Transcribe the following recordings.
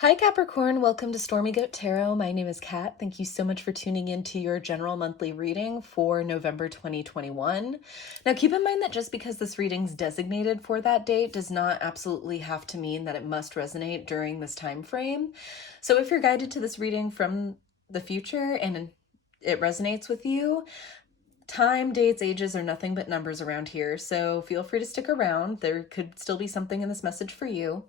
Hi Capricorn, welcome to Stormy Goat Tarot. My name is Kat. Thank you so much for tuning in to your general monthly reading for November 2021. Now keep in mind that just because this reading's designated for that date does not absolutely have to mean that it must resonate during this time frame. So if you're guided to this reading from the future and it resonates with you, time, dates, ages are nothing but numbers around here, so feel free to stick around. There could still be something in this message for you.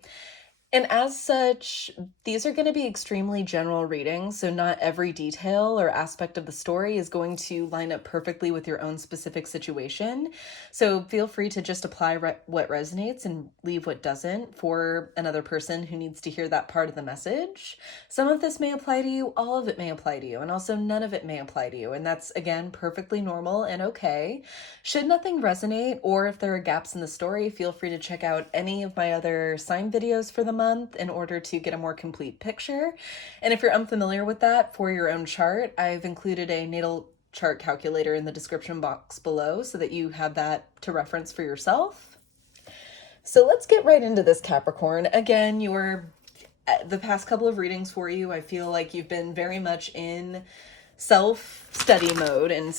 And as such, these are going to be extremely general readings, so not every detail or aspect of the story is going to line up perfectly with your own specific situation. So feel free to just apply what resonates and leave what doesn't for another person who needs to hear that part of the message. Some of this may apply to you, all of it may apply to you, and also none of it may apply to you. And that's, again, perfectly normal and okay. Should nothing resonate, or if there are gaps in the story, feel free to check out any of my other sign videos for the month in order to get a more complete picture. And if you're unfamiliar with that, for your own chart, I've included a natal chart calculator in the description box below so that you have that to reference for yourself. So let's get right into this, Capricorn. Again, the past couple of readings for you, I feel like you've been very much in self-study mode and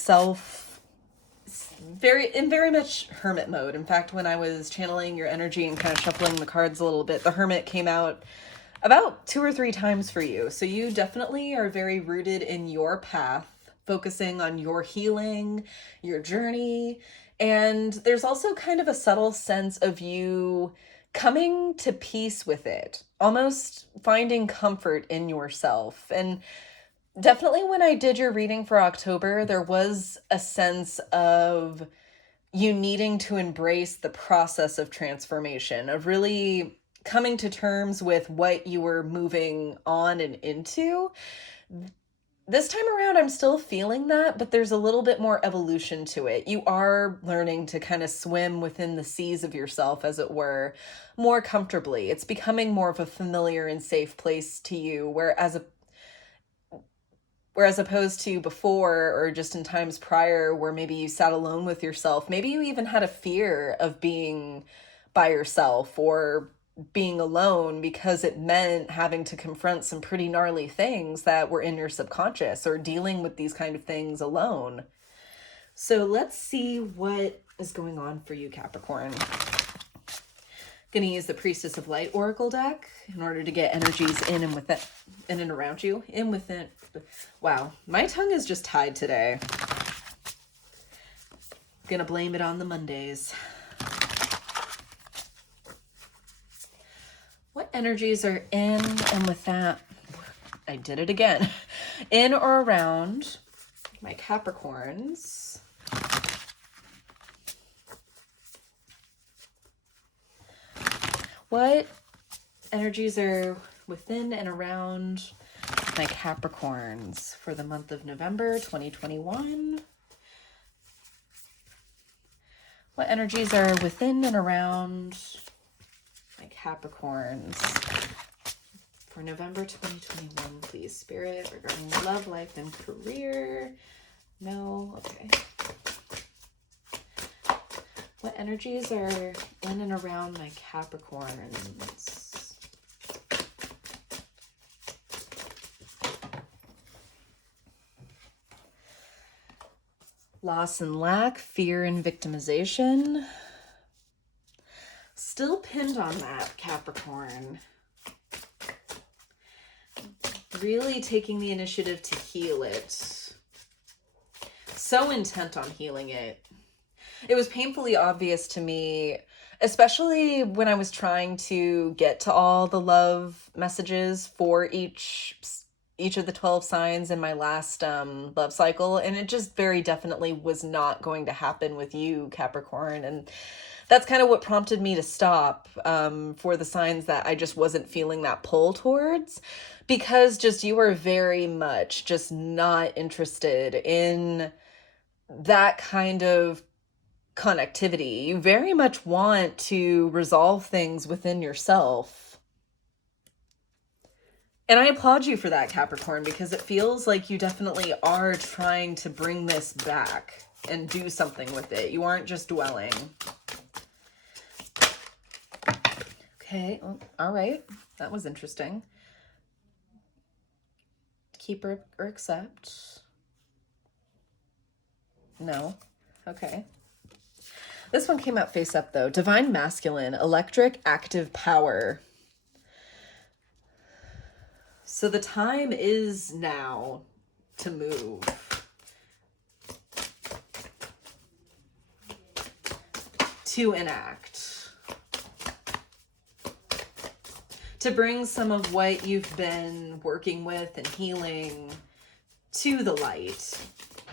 very much hermit mode. In fact, when I was channeling your energy and kind of shuffling the cards a little bit, the hermit came out about 2 or 3 times for you. So you definitely are very rooted in your path, focusing on your healing, your journey. And there's also kind of a subtle sense of you coming to peace with it, almost finding comfort in yourself. And definitely when I did your reading for October, there was a sense of you needing to embrace the process of transformation, of really coming to terms with what you were moving on and into. This time around, I'm still feeling that, but there's a little bit more evolution to it. You are learning to kind of swim within the seas of yourself, as it were, more comfortably. It's becoming more of a familiar and safe place to you, whereas opposed to before, or just in times prior, where maybe you sat alone with yourself, maybe you even had a fear of being by yourself or being alone because it meant having to confront some pretty gnarly things that were in your subconscious, or dealing with these kind of things alone. So let's see what is going on for you, Capricorn. Going to use the Priestess of Light Oracle deck in order to get energies in and within, in and around you. In within. Wow, my tongue is just tied today. Gonna blame it on the Mondays. What energies are in and with that? I did it again. In or around my Capricorns. What energies are within and around my Capricorns for the month of November 2021? What energies are within and around my Capricorns for November 2021, please, Spirit, regarding love, life, and career? No? Okay. What energies are in and around my Capricorns? Loss and lack, fear and victimization. Still pinned on that, Capricorn. Really taking the initiative to heal it. So intent on healing it. It was painfully obvious to me, especially when I was trying to get to all the love messages for each of the 12 signs in my last love cycle, and it just very definitely was not going to happen with you, Capricorn. And that's kind of what prompted me to stop for the signs that I just wasn't feeling that pull towards, because just you were very much just not interested in that kind of connectivity. You very much want to resolve things within yourself. And I applaud you for that, Capricorn, because it feels like you definitely are trying to bring this back and do something with it. You aren't just dwelling. Okay, all right. That was interesting. Keep or accept? No. Okay. This one came out face up, though. Divine Masculine, electric, active power. So the time is now to move. To enact. To bring some of what you've been working with and healing to the light.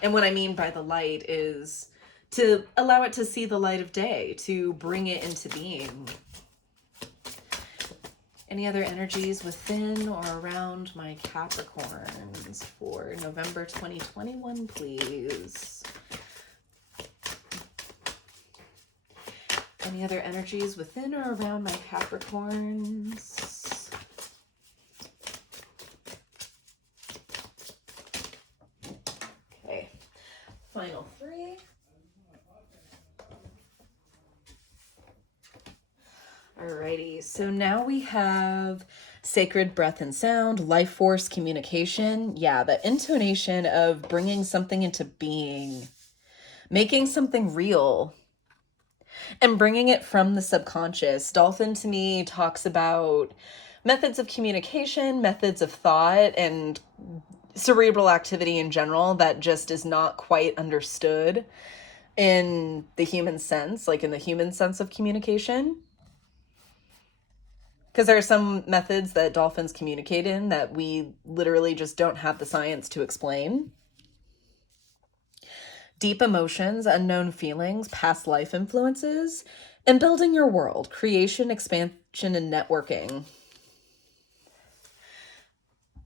And what I mean by the light is to allow it to see the light of day, to bring it into being. Any other energies within or around my Capricorns for November 2021, please? Any other energies within or around my Capricorns? Okay, final three. Alrighty, so now we have sacred breath and sound, life force communication. Yeah, the intonation of bringing something into being, making something real, and bringing it from the subconscious. Dolphin to me talks about methods of communication, methods of thought, and cerebral activity in general that just is not quite understood in the human sense, like in the human sense of communication. Because there are some methods that dolphins communicate in that we literally just don't have the science to explain. Deep emotions, unknown feelings, past life influences, and building your world, creation, expansion, and networking.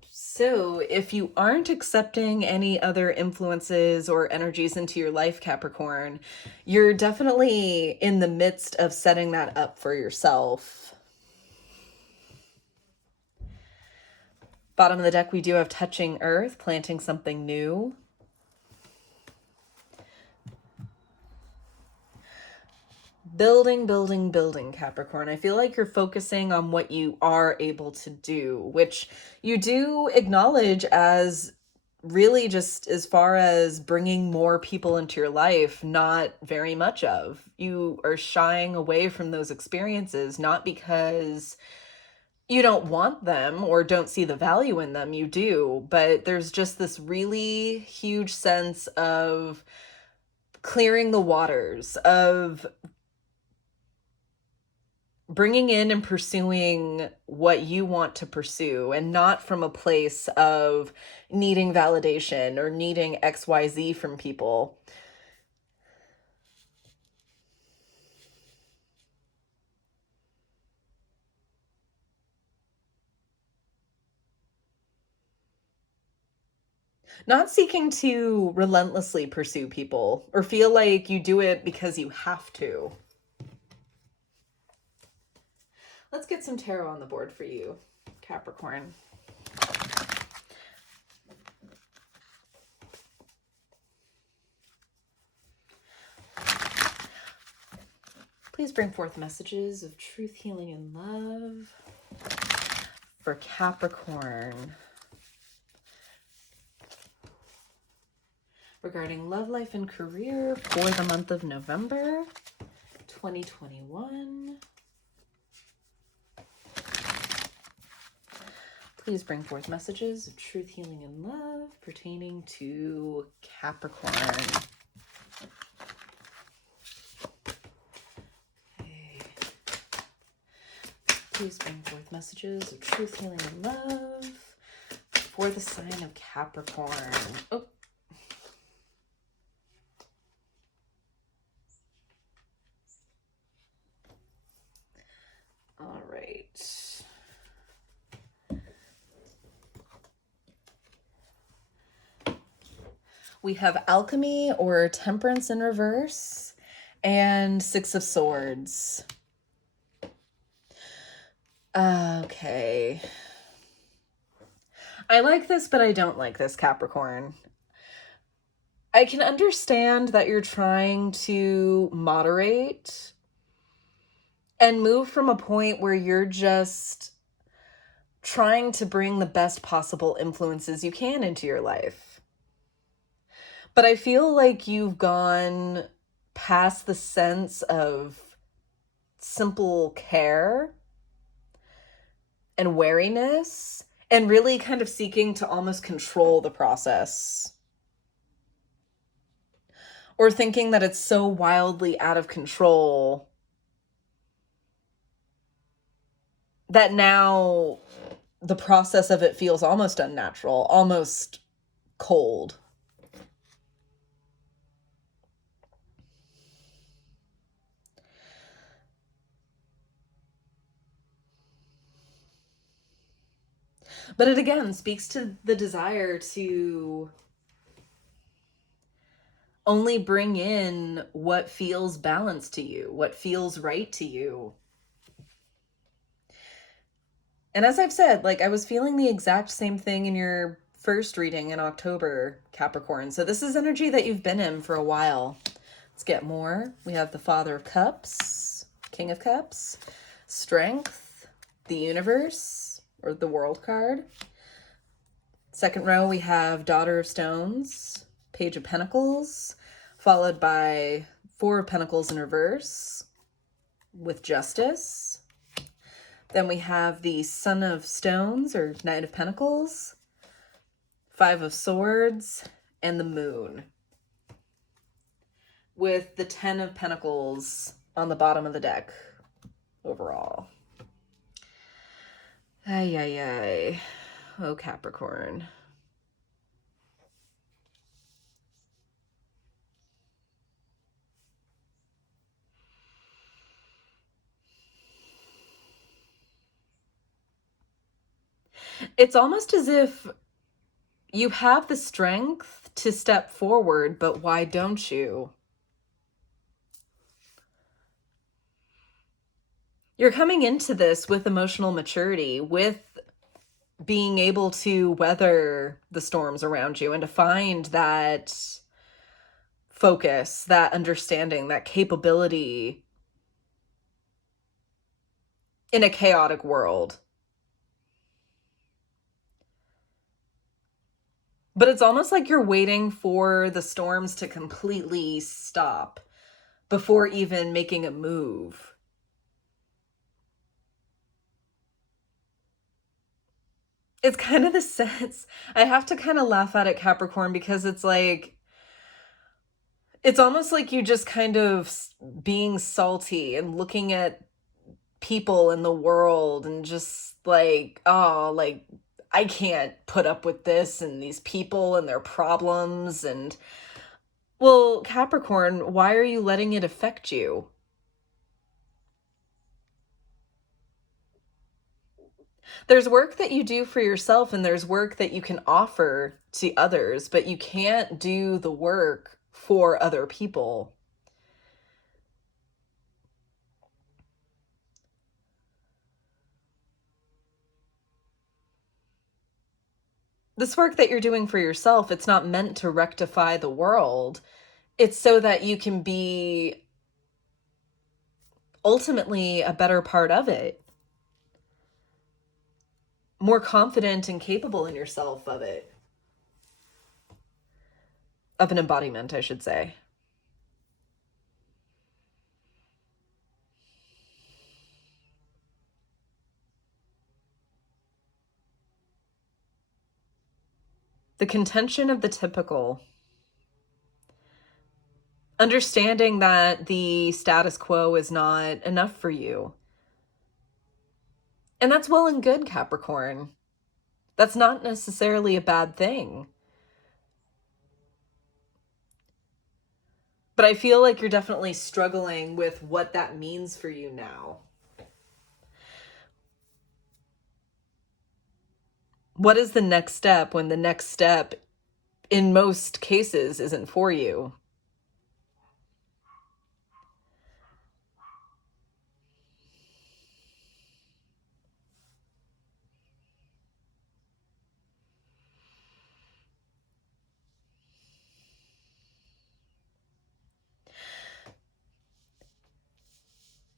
So if you aren't accepting any other influences or energies into your life, Capricorn, you're definitely in the midst of setting that up for yourself. Bottom of the deck, we do have touching earth, planting something new. Building, building, building, Capricorn. I feel like you're focusing on what you are able to do, which you do acknowledge as really just as far as bringing more people into your life, not very much of. You are shying away from those experiences, not because you don't want them or don't see the value in them. You do, but there's just this really huge sense of clearing the waters, of bringing in and pursuing what you want to pursue, and not from a place of needing validation or needing XYZ from people. Not seeking to relentlessly pursue people or feel like you do it because you have to. Let's get some tarot on the board for you, Capricorn. Please bring forth messages of truth, healing, and love for Capricorn regarding love, life, and career for the month of November 2021. Please bring forth messages of truth, healing, and love pertaining to Capricorn. Okay. Please bring forth messages of truth, healing, and love for the sign of Capricorn. Oh. All right. We have alchemy or temperance in reverse and Six of Swords. Okay. I like this, but I don't like this, Capricorn. I can understand that you're trying to moderate and move from a point where you're just trying to bring the best possible influences you can into your life. But I feel like you've gone past the sense of simple care and wariness and really kind of seeking to almost control the process, or thinking that it's so wildly out of control that now the process of it feels almost unnatural, almost cold. But it again speaks to the desire to only bring in what feels balanced to you, what feels right to you. And as I've said, like, I was feeling the exact same thing in your first reading in October, Capricorn. So this is energy that you've been in for a while. Let's get more. We have the Father of Cups, King of Cups, Strength, the Universe, or the World card. Second row, we have Daughter of Stones, Page of Pentacles, followed by Four of Pentacles in reverse with Justice. Then we have the Son of Stones, or Knight of Pentacles, Five of Swords, and the Moon, with the 10 of Pentacles on the bottom of the deck overall. Ay, ay, ay. Oh, Capricorn. It's almost as if you have the strength to step forward, but why don't you? You're coming into this with emotional maturity, with being able to weather the storms around you and to find that focus, that understanding, that capability in a chaotic world. But it's almost like you're waiting for the storms to completely stop before even making a move. It's kind of the sense, I have to kind of laugh at it, Capricorn, because it's like, it's almost like you just kind of being salty and looking at people in the world and just like, oh, like, I can't put up with this and these people and their problems. And, well, Capricorn, why are you letting it affect you? There's work that you do for yourself and there's work that you can offer to others, but you can't do the work for other people. This work that you're doing for yourself, it's not meant to rectify the world. It's so that you can be ultimately a better part of it, more confident and capable in yourself of it, of an embodiment, I should say. The contention of the typical. Understanding that the status quo is not enough for you. And that's well and good, Capricorn. That's not necessarily a bad thing. But I feel like you're definitely struggling with what that means for you now. What is the next step when the next step, in most cases, isn't for you?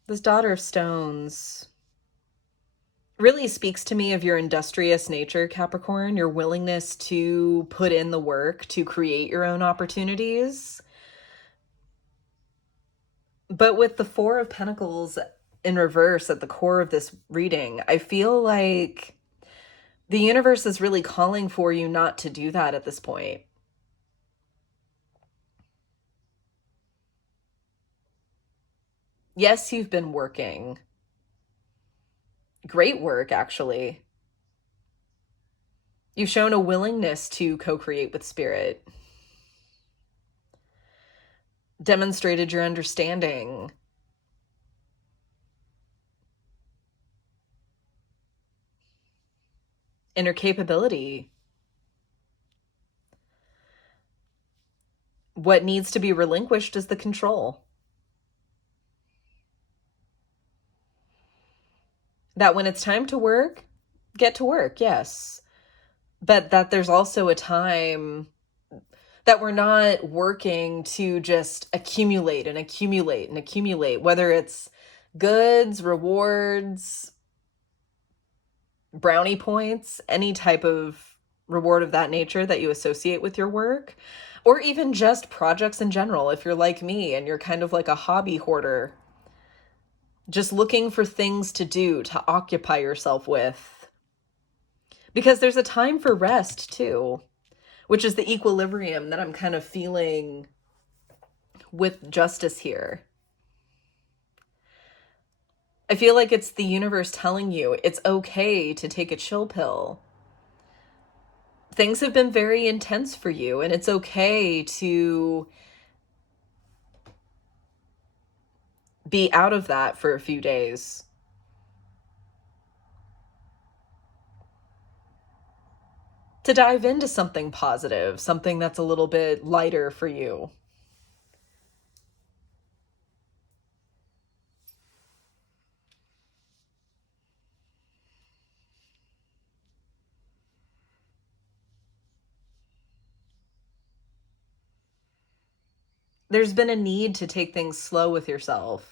This Daughter of Stones really speaks to me of your industrious nature, Capricorn, your willingness to put in the work to create your own opportunities. But with the Four of Pentacles in reverse at the core of this reading, I feel like the universe is really calling for you not to do that at this point. Yes, you've been working. Great work, actually. You've shown a willingness to co-create with spirit. Demonstrated your understanding. Inner capability. What needs to be relinquished is the control. That when it's time to work, get to work, yes. But that there's also a time that we're not working to just accumulate and accumulate and accumulate, whether it's goods, rewards, brownie points, any type of reward of that nature that you associate with your work, or even just projects in general. If you're like me and you're kind of like a hobby hoarder, just looking for things to do, to occupy yourself with. Because there's a time for rest too, which is the equilibrium that I'm kind of feeling with justice here. I feel like it's the universe telling you it's okay to take a chill pill. Things have been very intense for you, and it's okay to be out of that for a few days. To dive into something positive, something that's a little bit lighter for you. There's been a need to take things slow with yourself.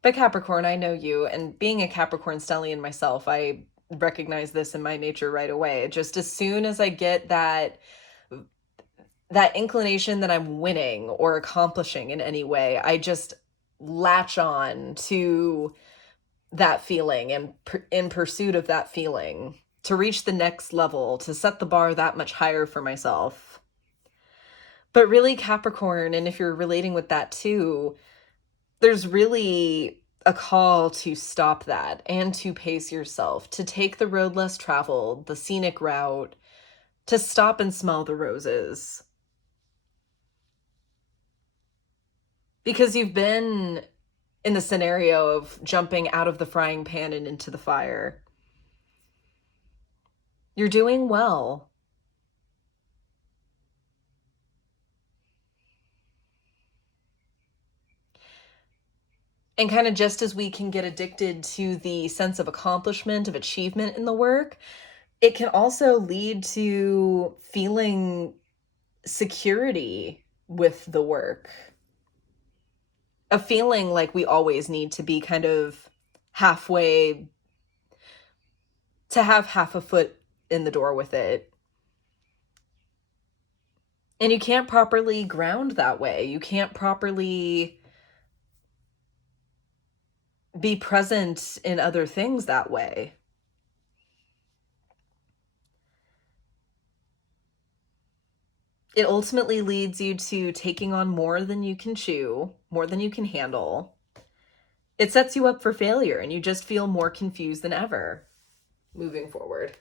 But Capricorn, I know you, and being a Capricorn stellium myself, I recognize this in my nature right away. Just as soon as I get that inclination that I'm winning or accomplishing in any way, I just latch on to that feeling and in pursuit of that feeling to reach the next level, to set the bar that much higher for myself. But really, Capricorn, and if you're relating with that too, there's really a call to stop that and to pace yourself, to take the road less traveled, the scenic route, to stop and smell the roses. Because you've been in the scenario of jumping out of the frying pan and into the fire. You're doing well. And kind of just as we can get addicted to the sense of accomplishment, of achievement in the work, it can also lead to feeling security with the work. A feeling like we always need to be kind of halfway, to have half a foot in the door with it. And you can't properly ground that way. You can't properly be present in other things that way. It ultimately leads you to taking on more than you can chew, more than you can handle. It sets you up for failure, and you just feel more confused than ever moving forward.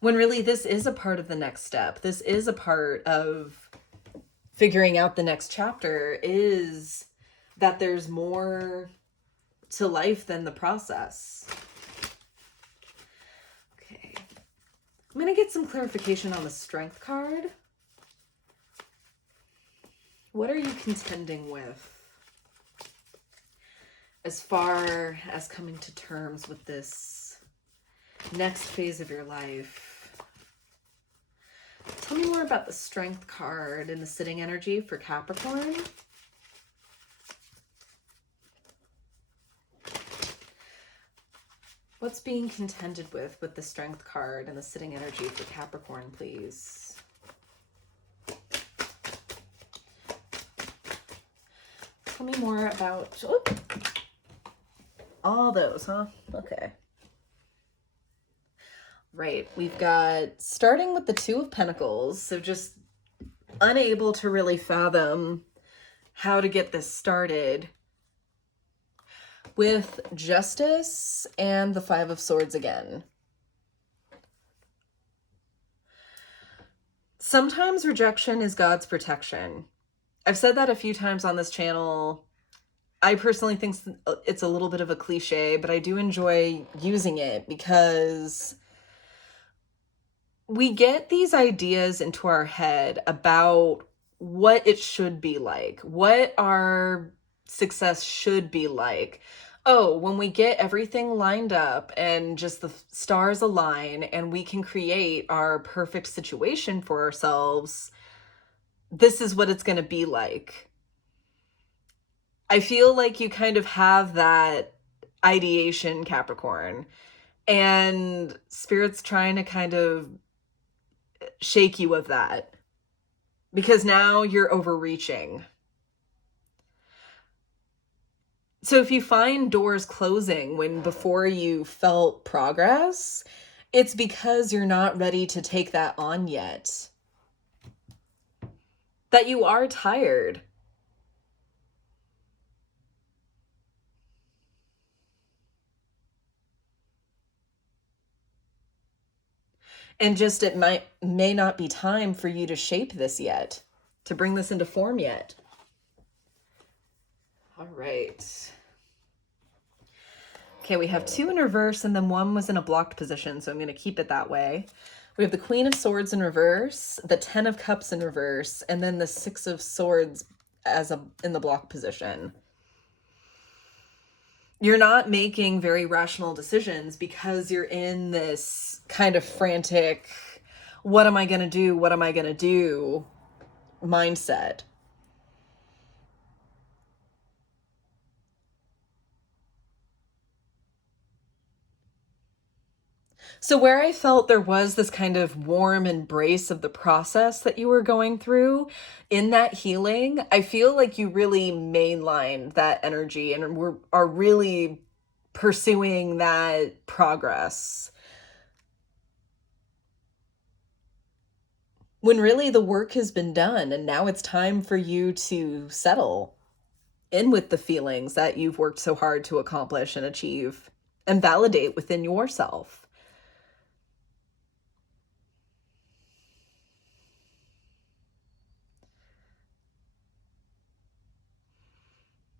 When really this is a part of the next step. This is a part of figuring out the next chapter, is that there's more to life than the process. Okay. I'm going to get some clarification on the Strength card. What are you contending with as far as coming to terms with this next phase of your life? Tell me more about the Strength card and the sitting energy for Capricorn. What's being contended with the Strength card and the sitting energy for Capricorn, please? Tell me more about all those, huh? Okay. Right, we've got, starting with the Two of Pentacles, so just unable to really fathom how to get this started, with Justice and the Five of Swords again. Sometimes rejection is God's protection. I've said that a few times on this channel. I personally think it's a little bit of a cliche, but I do enjoy using it because we get these ideas into our head about what it should be like, what our success should be like. Oh, when we get everything lined up and just the stars align and we can create our perfect situation for ourselves, this is what it's going to be like. I feel like you kind of have that ideation, Capricorn, and Spirit's trying to kind of shake you of that because now you're overreaching. So if you find doors closing when before you felt progress, it's because you're not ready to take that on yet. That you are tired. And just it may not be time for you to shape this yet, to bring this into form yet. All right. Okay, we have 2 in reverse and then 1 was in a blocked position, so I'm going to keep it that way. We have the Queen of Swords in reverse, the 10 of Cups in reverse, and then the 6 of Swords in the blocked position. You're not making very rational decisions because you're in this kind of frantic, what am I going to do? What am I going to do? Mindset. So where I felt there was this kind of warm embrace of the process that you were going through in that healing, I feel like you really mainlined that energy and are really pursuing that progress. When really the work has been done and now it's time for you to settle in with the feelings that you've worked so hard to accomplish and achieve and validate within yourself.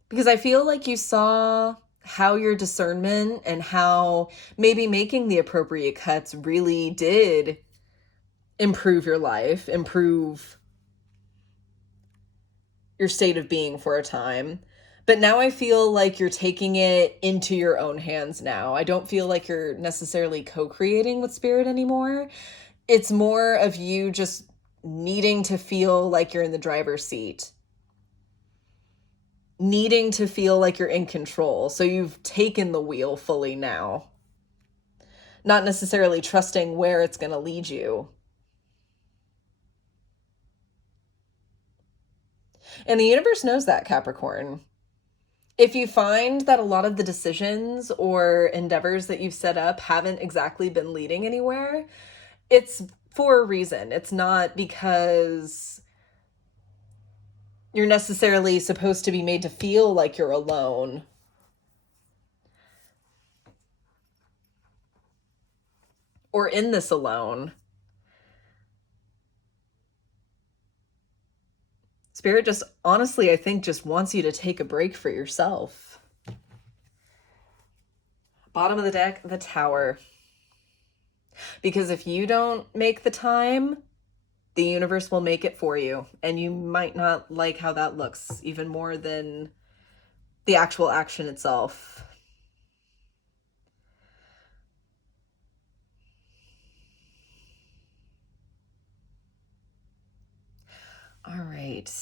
Because I feel like you saw how your discernment and how maybe making the appropriate cuts really did improve your life, improve your state of being for a time. But now I feel like you're taking it into your own hands now. I don't feel like you're necessarily co-creating with Spirit anymore. It's more of you just needing to feel like you're in the driver's seat. Needing to feel like you're in control. So you've taken the wheel fully now. Not necessarily trusting where it's going to lead you. And the universe knows that, Capricorn. If you find that a lot of the decisions or endeavors that you've set up haven't exactly been leading anywhere, it's for a reason. It's not because you're necessarily supposed to be made to feel like you're alone. Or in this alone. Spirit just, honestly, I think just wants you to take a break for yourself. Bottom of the deck, the Tower. Because if you don't make the time, the universe will make it for you. And you might not like how that looks, even more than the actual action itself. All right.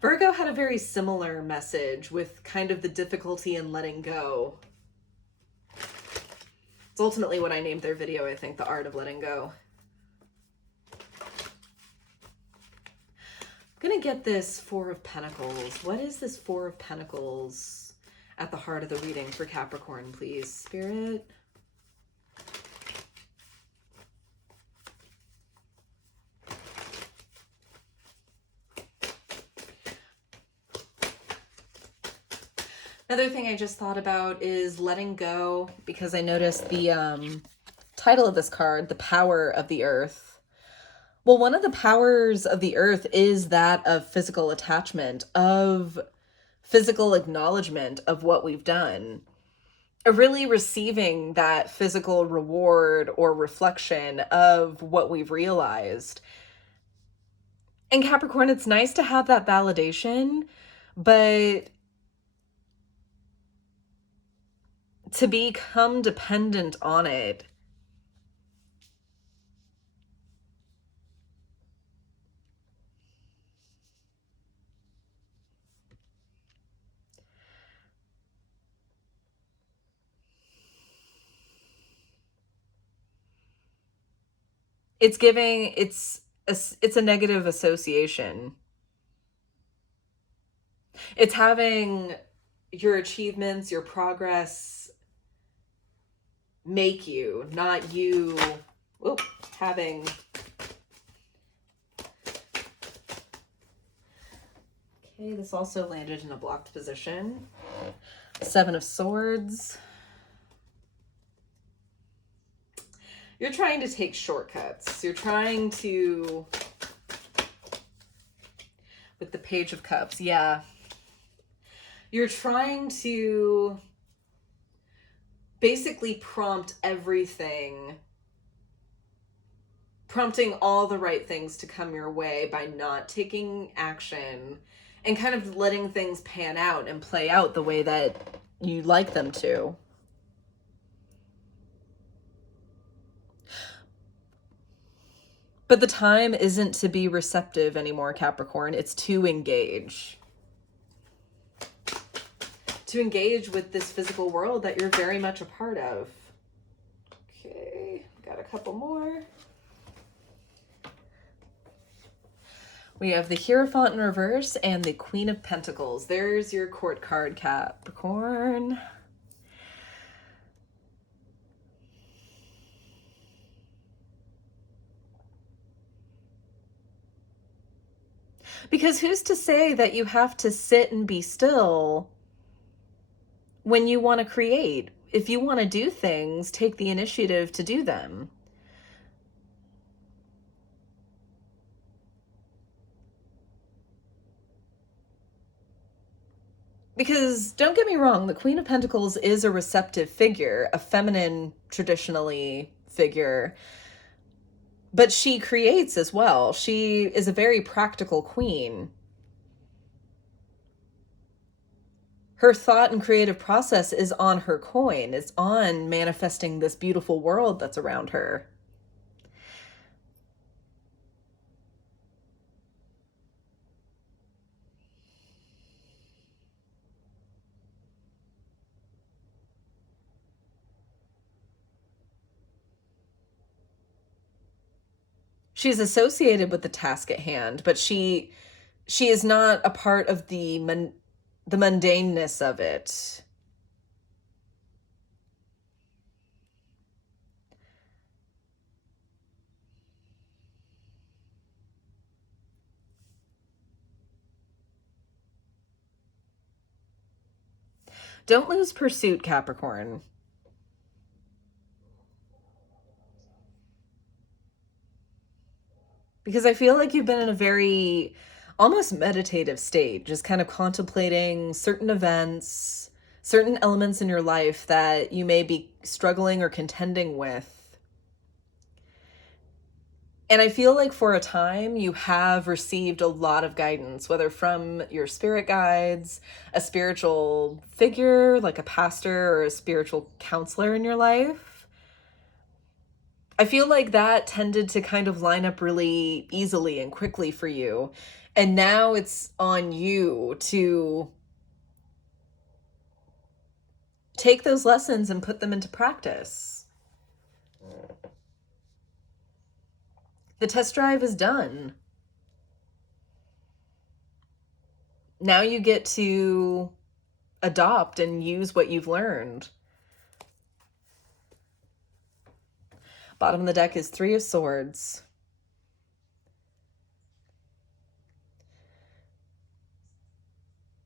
Virgo had a very similar message with kind of the difficulty in letting go. It's ultimately what I named their video, I think, The Art of Letting Go. I'm gonna get this Four of Pentacles. What is this Four of Pentacles at the heart of the reading for Capricorn, please? Spirit. Another thing I just thought about is letting go, because I noticed the title of this card, The Power of the Earth. Well, one of the powers of the earth is that of physical attachment, of physical acknowledgement of what we've done, of really receiving that physical reward or reflection of what we've realized. And Capricorn, it's nice to have that validation, but to become dependent on it, it's giving, it's a negative association. It's having your achievements, your progress make you, not you having. Okay, this also landed in a blocked position. Seven of Swords. You're trying to take shortcuts. You're trying to, with the Page of Cups, yeah. You're trying to basically prompt everything, prompting all the right things to come your way by not taking action and kind of letting things pan out and play out the way that you like them to. But the time isn't to be receptive anymore, Capricorn. It's to engage. To engage with this physical world that you're very much a part of. Okay, got a couple more. We have the Hierophant in reverse and the Queen of Pentacles. There's your court card, Capricorn. Because who's to say that you have to sit and be still when you want to create? If you want to do things, take the initiative to do them. Because don't get me wrong, the Queen of Pentacles is a receptive figure, a feminine, traditionally figure, but she creates as well. She is a very practical queen. Her thought and creative process is on her coin. It's on manifesting this beautiful world that's around her. She's associated with the task at hand, but she is not a part of the mundaneness of it. Don't lose pursuit, Capricorn. Because I feel like you've been in a very almost meditative state, just kind of contemplating certain events, certain elements in your life that you may be struggling or contending with. And I feel like for a time you have received a lot of guidance, whether from your spirit guides, a spiritual figure like a pastor or a spiritual counselor in your life. I feel like that tended to kind of line up really easily and quickly for you. And now it's on you to take those lessons and put them into practice. The test drive is done. Now you get to adopt and use what you've learned. Bottom of the deck is Three of Swords.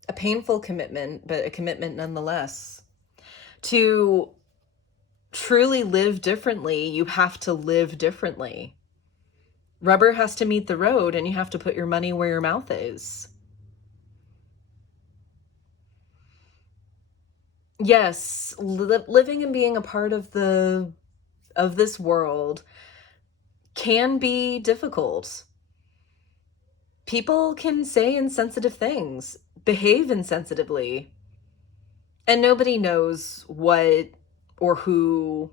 A painful commitment, but a commitment nonetheless. To truly live differently, you have to live differently. Rubber has to meet the road, and you have to put your money where your mouth is. Yes, living and being a part of this world can be difficult. People can say insensitive things, behave insensitively, and nobody knows what or who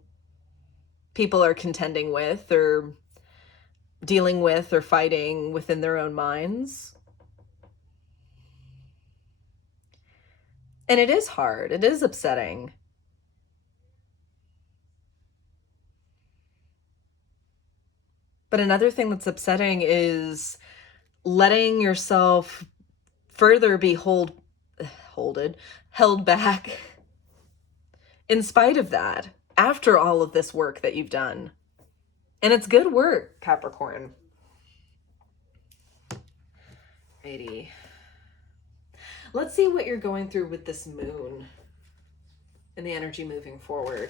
people are contending with or dealing with or fighting within their own minds. And it is hard. It is upsetting. But another thing that's upsetting is letting yourself further be held back in spite of that, after all of this work that you've done. And it's good work, Capricorn. Righty. Let's see what you're going through with this moon and the energy moving forward.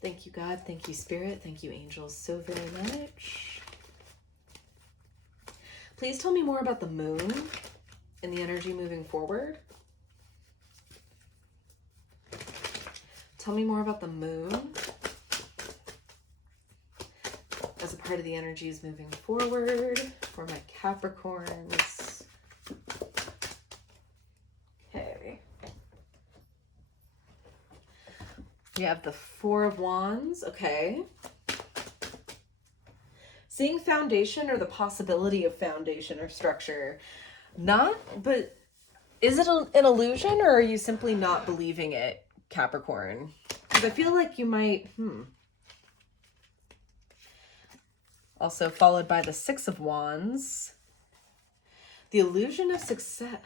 Thank you, God. Thank you, Spirit. Thank you, angels, so very much. Please tell me more about the moon and the energy moving forward. Tell me more about the moon as a part of the energies moving forward for my Capricorns. Okay. We have the Four of Wands. Okay. Seeing foundation or the possibility of foundation or structure. But is it an illusion, or are you simply not believing it, Capricorn? Because I feel like you might, Also followed by the Six of Wands. The illusion of success.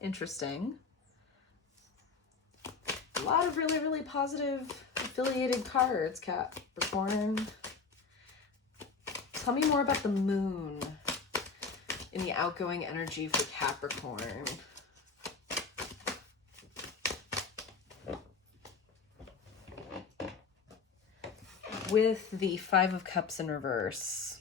Interesting. A lot of really, really positive affiliated cards, Capricorn. Tell me more about the moon in the outgoing energy for Capricorn. With the Five of Cups in reverse.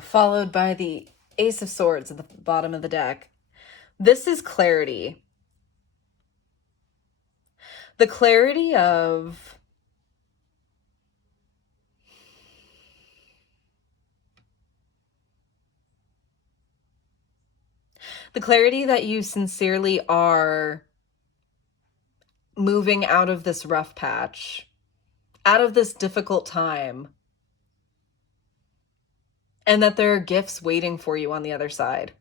Followed by the Ace of Swords at the bottom of the deck. This is clarity. The clarity of that you sincerely are moving out of this rough patch, out of this difficult time, and that there are gifts waiting for you on the other side.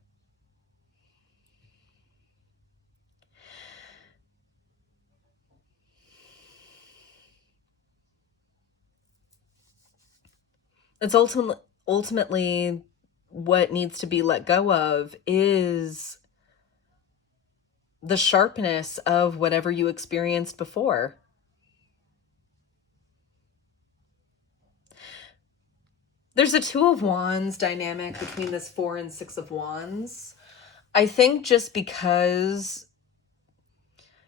It's ultimately what needs to be let go of is the sharpness of whatever you experienced before. There's a Two of Wands dynamic between this Four and Six of Wands. I think just because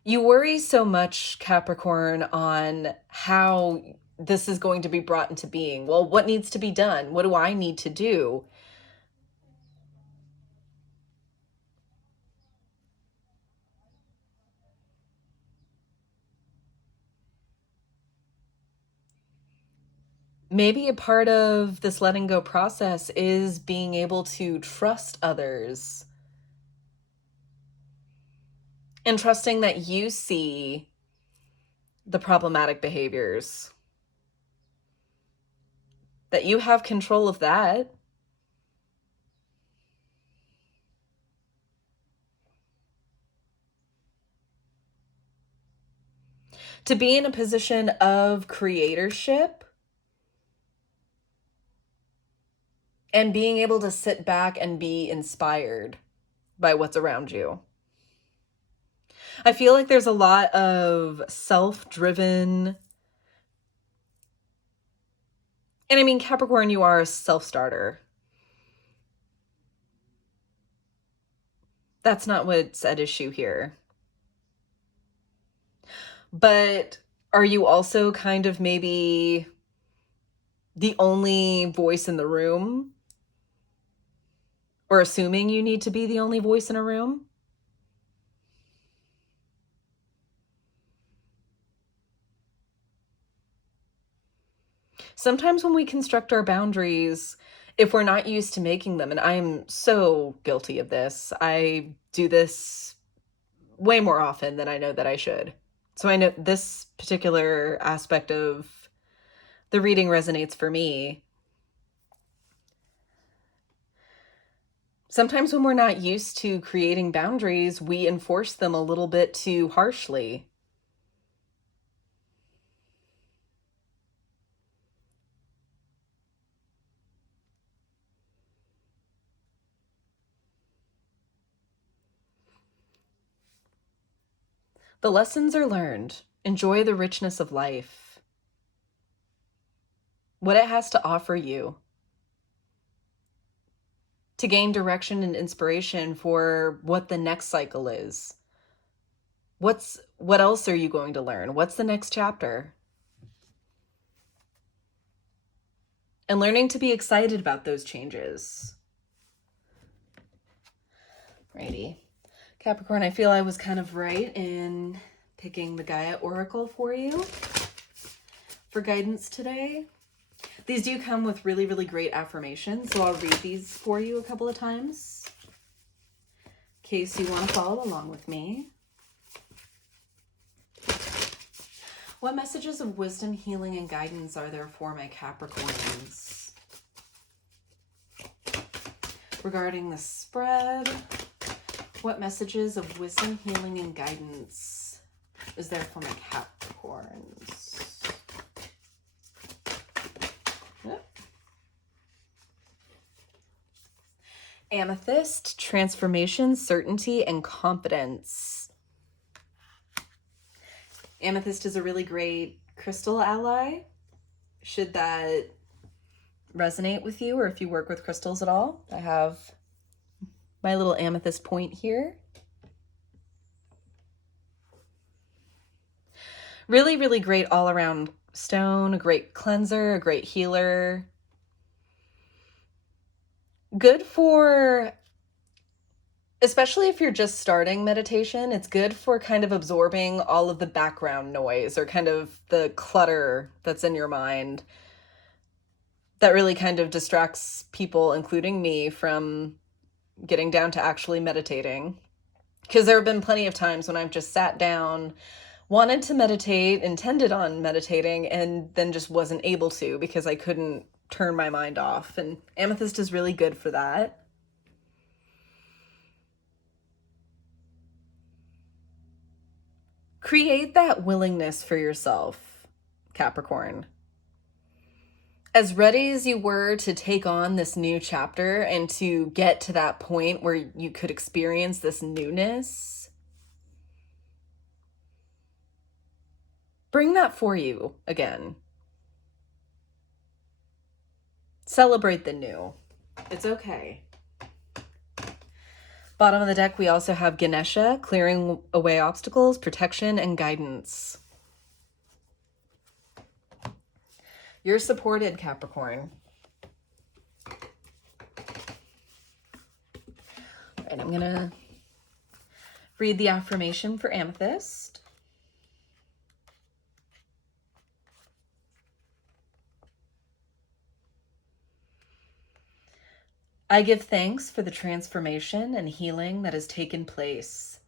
you worry so much, Capricorn, on how this is going to be brought into being. Well, what needs to be done? What do I need to do? Maybe a part of this letting go process is being able to trust others and trusting that you see the problematic behaviors, that you have control of that. to be in a position of creatorship and being able to sit back and be inspired by what's around you. I feel like there's a lot of self-driven, and I mean, Capricorn, you are a self-starter. That's not what's at issue here. But are you also kind of maybe the only voice in the room? Or assuming you need to be the only voice in a room? Sometimes when we construct our boundaries, if we're not used to making them, and I'm so guilty of this, I do this way more often than I know that I should. So I know this particular aspect of the reading resonates for me. Sometimes when we're not used to creating boundaries, we enforce them a little bit too harshly. The lessons are learned. Enjoy the richness of life, what it has to offer you, to gain direction and inspiration for what the next cycle is. What else are you going to learn? What's the next chapter? And learning to be excited about those changes. Righty. Capricorn, I feel I was kind of right in picking the Gaia Oracle for you for guidance today. These do come with really, really great affirmations, so I'll read these for you a couple of times in case you want to follow along with me. What messages of wisdom, healing, and guidance are there for my Capricorns? Regarding the spread, what messages of wisdom, healing, and guidance is there for my Capricorns? Yep. Amethyst, transformation, certainty, and confidence. Amethyst is a really great crystal ally. Should that resonate with you, or if you work with crystals at all, I have my little amethyst point here. Really, really great all-around stone, a great cleanser, a great healer. Good for, especially if you're just starting meditation, it's good for kind of absorbing all of the background noise or kind of the clutter that's in your mind that really kind of distracts people, including me, from getting down to actually meditating. Because there have been plenty of times when I've just sat down, wanted to meditate, intended on meditating, and then just wasn't able to because I couldn't turn my mind off. And amethyst is really good for that. Create that willingness for yourself, Capricorn. As ready as you were to take on this new chapter and to get to that point where you could experience this newness, bring that for you again. Celebrate the new. It's okay. Bottom of the deck, we also have Ganesha, clearing away obstacles, protection, and guidance. You're supported, Capricorn. All right, I'm going to read the affirmation for Amethyst. I give thanks for the transformation and healing that has taken place.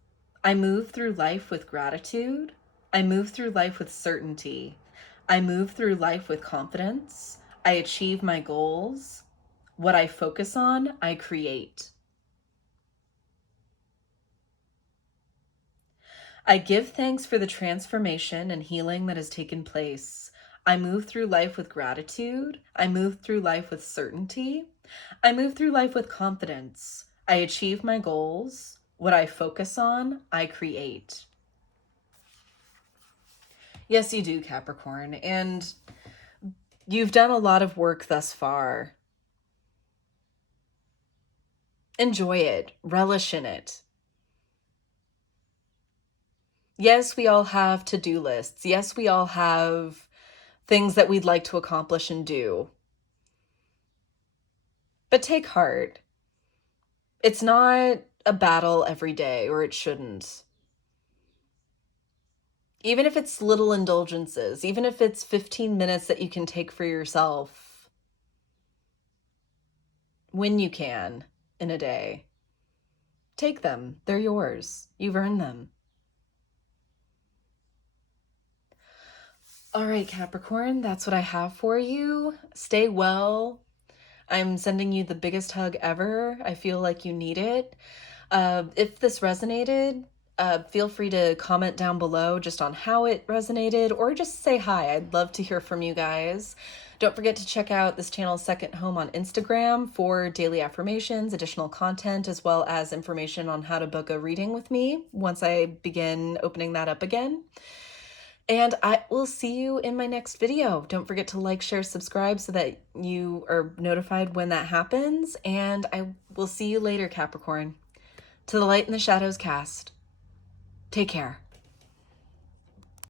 I move through life with gratitude. I move through life with certainty. I move through life with confidence. I achieve my goals. What I focus on, I create. I give thanks for the transformation and healing that has taken place. I move through life with gratitude. I move through life with certainty. I move through life with confidence. I achieve my goals. What I focus on, I create. Yes, you do, Capricorn. And you've done a lot of work thus far. Enjoy it. Relish in it. Yes, we all have to-do lists. Yes, we all have things that we'd like to accomplish and do. But take heart. It's not a battle every day, or it shouldn't. Even if it's little indulgences, even if it's 15 minutes that you can take for yourself, when you can in a day, take them. They're yours. You've earned them. All right, Capricorn, that's what I have for you. Stay well. I'm sending you the biggest hug ever. I feel like you need it. If this resonated, feel free to comment down below just on how it resonated, or just say hi. I'd love to hear from you guys. Don't forget to check out this channel's second home on Instagram for daily affirmations, additional content, as well as information on how to book a reading with me once I begin opening that up again. And I will see you in my next video. Don't forget to like, share, subscribe so that you are notified when that happens. And I will see you later, Capricorn. To the light and the shadows cast. Take care.